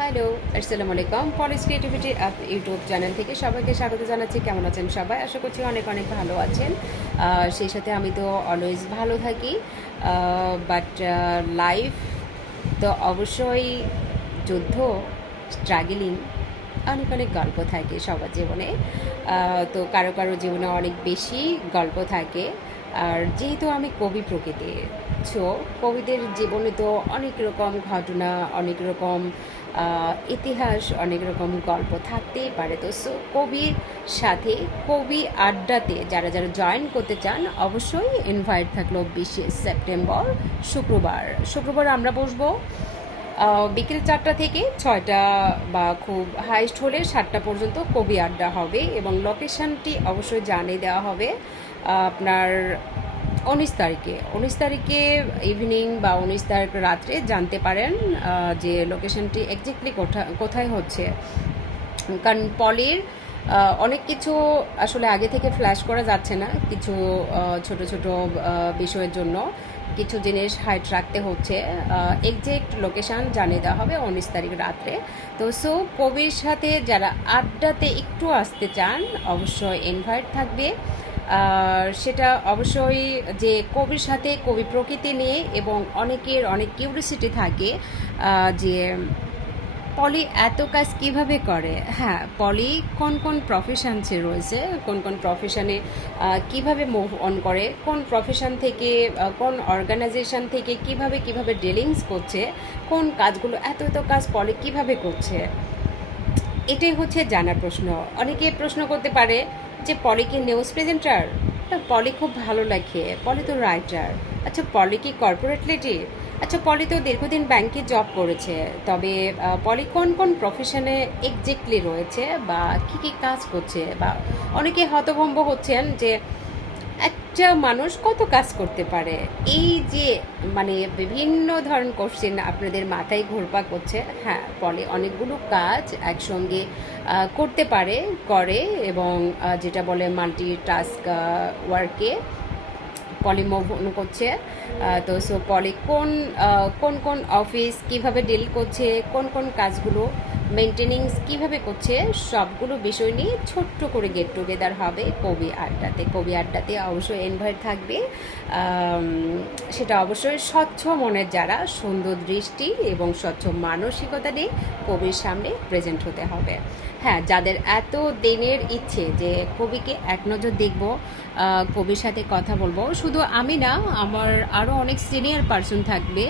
Hello, আসসালামু আলাইকুম। পলিস creativity app YouTube channel থেকে সবাইকে স্বাগত জানাচ্ছি। কেমন আছেন সবাই? আশা করছি অনেক অনেক ভালো আছেন। সেই সাথে আমি তো অলওয়েজ ভালো থাকি, বাট লাইফ তো অবশ্যই যুদ্ধ, স্ট্রাগলিং, অনেক অনেক গল্প থাকে সবার জীবনে। তো কারো কারো জীবনে অনেক বেশি গল্প থাকে। আর যেহেতু আমি কবি প্রকৃতির, সো কবিদের জীবনে তো অনেক রকম ঘটনা, অনেক রকম ইতিহাস, অনেক রকম গল্প থাকতেই পারে। তো সো কবির সাথে কবি আড্ডাতে যারা যারা জয়েন করতে চান অবশ্যই ইনভাইট থাকলো 20 সেপ্টেম্বর শুক্রবার আমরা বসবো বিকেল 4টা থেকে 6টা, বা খুব হাইস্ট হলে 7টা পর্যন্ত কবি আড্ডা হবে এবং লোকেশনটি অবশ্যই জানিয়ে দেওয়া হবে আপনার 19 তারিখে ইভিনিং বা 19 তারিখ রাত্রে জানতে পারেন যে লোকেশনটি এক্স্যাক্টলি কোথায় হচ্ছে। কারণ পলির অনেক কিছু আসলে আগে থেকে ফ্ল্যাশ করা যাচ্ছে না, কিছু ছোট ছোট বিষয়ের জন্য কিছু জিনিস হাইট রাখতে হচ্ছে। এক্সাক্ট লোকেশান জানিয়ে দেওয়া হবে 19 তারিখ রাত্রে। তো সো কবির সাথে যারা আড্ডাতে একটু আসতে চান অবশ্যই ইনভাইট থাকবে। সেটা অবশ্যই যে কবির সাথে কবি প্রকৃতি নিয়ে, এবং অনেকের অনেক কিউরিসিটি থাকে যে পলি এত কাজ কিভাবে করে। হ্যাঁ, পলি কোন কোন প্রফেশনসে রয়েছে, কোন কোন প্রফেশনে কিভাবে মুভ অন করে, কোন প্রফেশন থেকে কোন অর্গানাইজেশন থেকে কিভাবে কিভাবে ডিলিংস করছে, কোন কাজগুলো এত এত কাজ পলি কিভাবে করছে, এটাই হচ্ছে জানার প্রশ্ন। অনেকে প্রশ্ন করতে পারে যে পলি কি নিউজ প্রেজেন্টার? পলি খুব ভালো লেখে, পলি তো রাইটার। আচ্ছা, পলি কি কর্পোরেট লেডি? আচ্ছা, পলি তো দীর্ঘদিন ব্যাংকে জব করেছে। তবে পলি কোন কোন প্রফেশনে এক্স্যাক্টলি রয়েছে বা কী কী কাজ করছে? বা অনেকে হতভম্ব হচ্ছেন যে একটা মানুষ কত কাজ করতে পারে। এই যে মানে বিভিন্ন ধরনের কোশ্চেন আপনাদের মাথায় ঘুরপাক করছে। হ্যাঁ, পলি অনেকগুলো কাজ একসঙ্গে করতে পারে, করে, এবং যেটা বলে মাল্টি টাস্ক ওয়ার্কে পলি মুভ করছে। তো সো পলি কোন কোন কোন অফিস কিভাবে ডিল করছে, কোন কোন কাজগুলো মেনটেনেন্স কিভাবে করছে, সবগুলো বিষয় নিয়ে ছোট্ট করে গেট টুগেদার হবে কবি আড্ডাতে অবশ্যই ইনভাইট থাকবে। সেটা অবশ্যই স্বচ্ছ মনের, যারা সুন্দর দৃষ্টি এবং স্বচ্ছ মানসিকতা নিয়ে কবির সামনে প্রেজেন্ট হতে হবে। হ্যাঁ, যাদের এত দিনের ইচ্ছে যে কবিকে এক নজর দেখব, কবির সাথে কথা বলবো, শুধু আমি না, আমার আরও অনেক সিনিয়র পার্সন থাকবে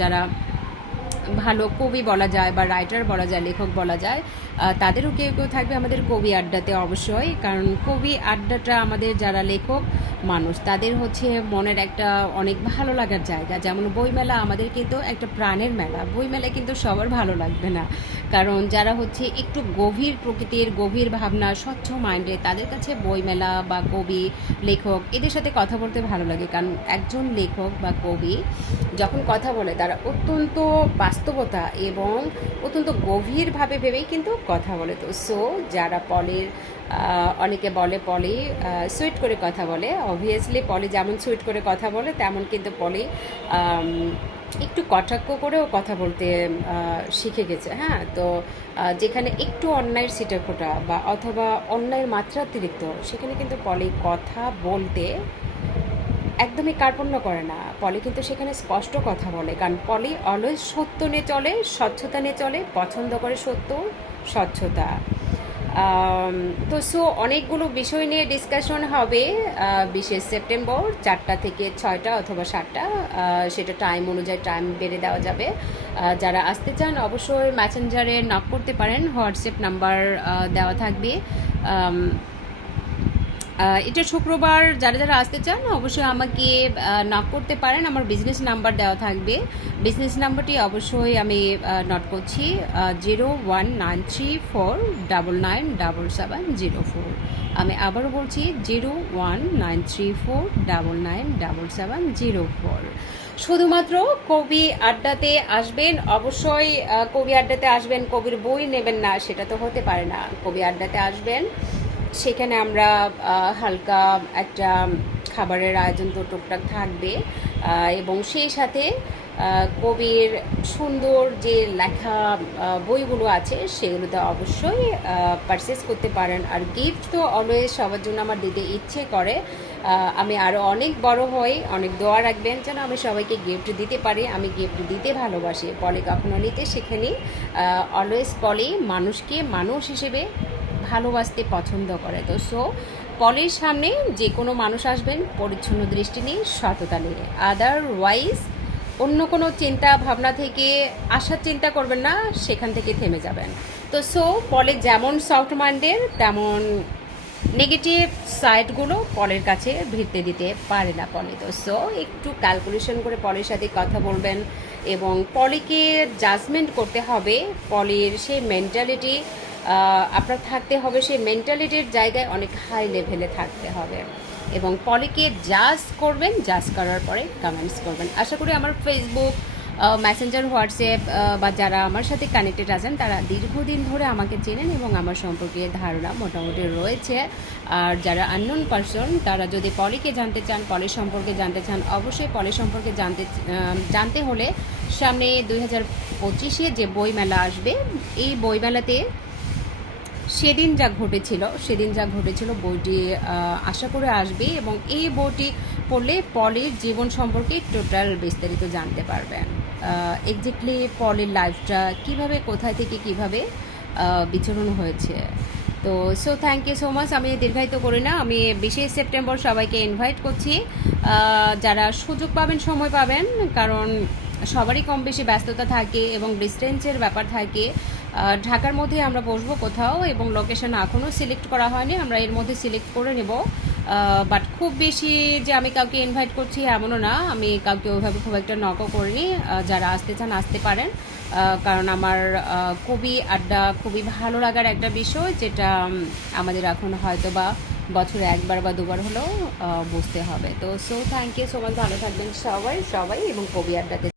যারা ভালো কবি বলা যায় বা রাইটার বলা যায়, লেখক বলা যায়, তাদেরও কেউ কেউ থাকবে আমাদের কবি আড্ডাতে অবশ্যই। কারণ কবি আড্ডাটা আমাদের যারা লেখক মানুষ তাদের হচ্ছে মনের একটা অনেক ভালো লাগার জায়গা। যেমন বইমেলা আমাদের কিন্তু একটা প্রাণের মেলা, বইমেলা কিন্তু সবার ভালো লাগবে না। কারণ যারা হচ্ছে একটু গভীর প্রকৃতির, গভীর ভাবনা, স্বচ্ছ মাইন্ডে, তাদের কাছে বইমেলা বা কবি, লেখক এদের সাথে কথা বলতে ভালো লাগে। কারণ একজন লেখক বা কবি যখন কথা বলে তারা অত্যন্ত বাস্তবতা এবং অত্যন্ত গভীরভাবে ভেবেই কিন্তু কথা বলে। তো সো যারা পলির অনেকে বলে পলি সুইট করে কথা বলে, অবভিয়াসলি পলি যেমন সুইট করে কথা বলে তেমন কিন্তু পলি একটু কটাক্ষ করেও কথা বলতে শিখে গেছে। হ্যাঁ, তো যেখানে একটু অন্যায়ের ছিটেফোঁটা বা অথবা অন্যায়ের মাত্রাতিরিক্ত, সেখানে কিন্তু পলি কথা বলতে একদমই কার্পণ্য করে না। পলি কিন্তু সেখানে স্পষ্ট কথা বলে, কারণ পলি অলওয়েজ সত্য নিয়ে চলে, স্বচ্ছতা নিয়ে চলে, পছন্দ করে সত্য, স্বচ্ছতা। তো সো অনেকগুলো বিষয় নিয়ে ডিসকাশন হবে 20 সেপ্টেম্বর 4টা থেকে 6টা অথবা 7টা, সেটা টাইম অনুযায়ী টাইম বেড়ে দেওয়া যাবে। যারা আসতে চান অবশ্যই মেসেঞ্জারে নক করতে পারেন, হোয়াটসঅ্যাপ নাম্বার দেওয়া থাকবে। এটা শুক্রবার, যারা যারা আসতে চান অবশ্যই আমাকে নক করতে পারেন, আমার বিজনেস নাম্বার দেওয়া থাকবে। বিজনেস নাম্বারটি অবশ্যই আমি নোট করছি, 01934997704। আমি আবারও বলছি 01934997704। শুধুমাত্র কবি আড্ডাতে আসবেন অবশ্যই। কবি আড্ডাতে আসবেন, কবির বই নেবেন না সেটা তো হতে পারে না। কবি আড্ডাতে আসবেন, সেখানে আমরা হালকা একটা খাবারের আয়োজন তো টুকটাক থাকবে, এবং সেই সাথে কবির সুন্দর যে লেখা বইগুলো আছে সেগুলোতে অবশ্যই পারচেস করতে পারেন। আর গিফট তো অলওয়েজ সবার জন্য আমার দিতে ইচ্ছে করে। আমি আরও অনেক বড় হই, অনেক দোয়া রাখবেন যেন আমি সবাইকে গিফট দিতে পারি। আমি গিফট দিতে ভালোবাসি, পলি কখনো নিতে শেখেনি। অলওয়েজ পলি মানুষকে মানুষ হিসেবে ভালোবাসতে পছন্দ করে। তো পলির সামনে যে কোনো মানুষ আসবেন পরিচ্ছন্ন দৃষ্টি নিয়ে, সততা নিয়ে, আদারওয়াইজ অন্য কোনো চিন্তা ভাবনা থেকে আসার চিন্তা করবেন না, সেখান থেকে থেমে যাবেন। তো পলে যেমন সফট মাইন্ডের তেমন নেগেটিভ সাইডগুলো পলের কাছে ভিড়তে দিতে পারে না পলি। তো একটু ক্যালকুলেশন করে পলির সাথে কথা বলবেন এবং পলিকে জাজমেন্ট করতে হবে। পলির সেই মেন্টালিটি আপনার থাকতে হবে, সেই মেন্টালিটির জায়গায় অনেক হাই লেভেলে থাকতে হবে এবং পলিকে জাজ করবেন, জাজ করার পরে কমেন্টস করবেন। আশা করি আমার ফেসবুক, মেসেঞ্জার, হোয়াটসঅ্যাপ বা যারা আমার সাথে কানেক্টেড আছেন তারা দীর্ঘদিন ধরে আমাকে চেনেন এবং আমার সম্পর্কে ধারণা মোটামুটি রয়েছে। আর যারা আননোন পারসন তারা যদি পলিকে জানতে চান, পলির সম্পর্কে জানতে চান, অবশ্যই পলি সম্পর্কে জানতে হলে সামনে 2025-এ যে বইমেলা আসবে, এই বইমেলাতে সেদিন যা ঘটেছিল বইটি আশা করে আসবে এবং এই বইটি পড়লে পলির জীবন সম্পর্কে টোটাল বিস্তারিত জানতে পারবেন। এক্স্যাক্টলি পলির লাইফটা কিভাবে, কোথায় থেকে কিভাবে বিচরণ হয়েছে। তো থ্যাংক ইউ সো মাচ। আমি দীর্ঘায়িত করি না, আমি 20 সেপ্টেম্বর সবাইকে ইনভাইট করছি। যারা সুযোগ পাবেন, সময় পাবেন, কারণ সবারই কম বেশি ব্যস্ততা থাকে এবং ডিস্টেন্সের ব্যাপার থাকে। ঢাকার মধ্যে আমরা বসবো কোথাও এবং লোকেশন এখনও সিলেক্ট করা হয়নি, আমরা এর মধ্যে সিলেক্ট করে নেব। বাট খুব বেশি যে আমি কাউকে ইনভাইট করছি এমনও না, আমি কাউকে ওইভাবে খুব একটা নকও করিনি। যারা আসতে চান আসতে পারেন, কারণ আমার কবি আড্ডা খুবই ভালো লাগার একটা বিষয়, যেটা আমাদের এখন হয়তো বা বছরে একবার বা দুবার হলেও বুঝতে হবে। তো থ্যাংক ইউ সো মাচ, ভালো থাকবেন সবাই এবং কবি আড্ডাতে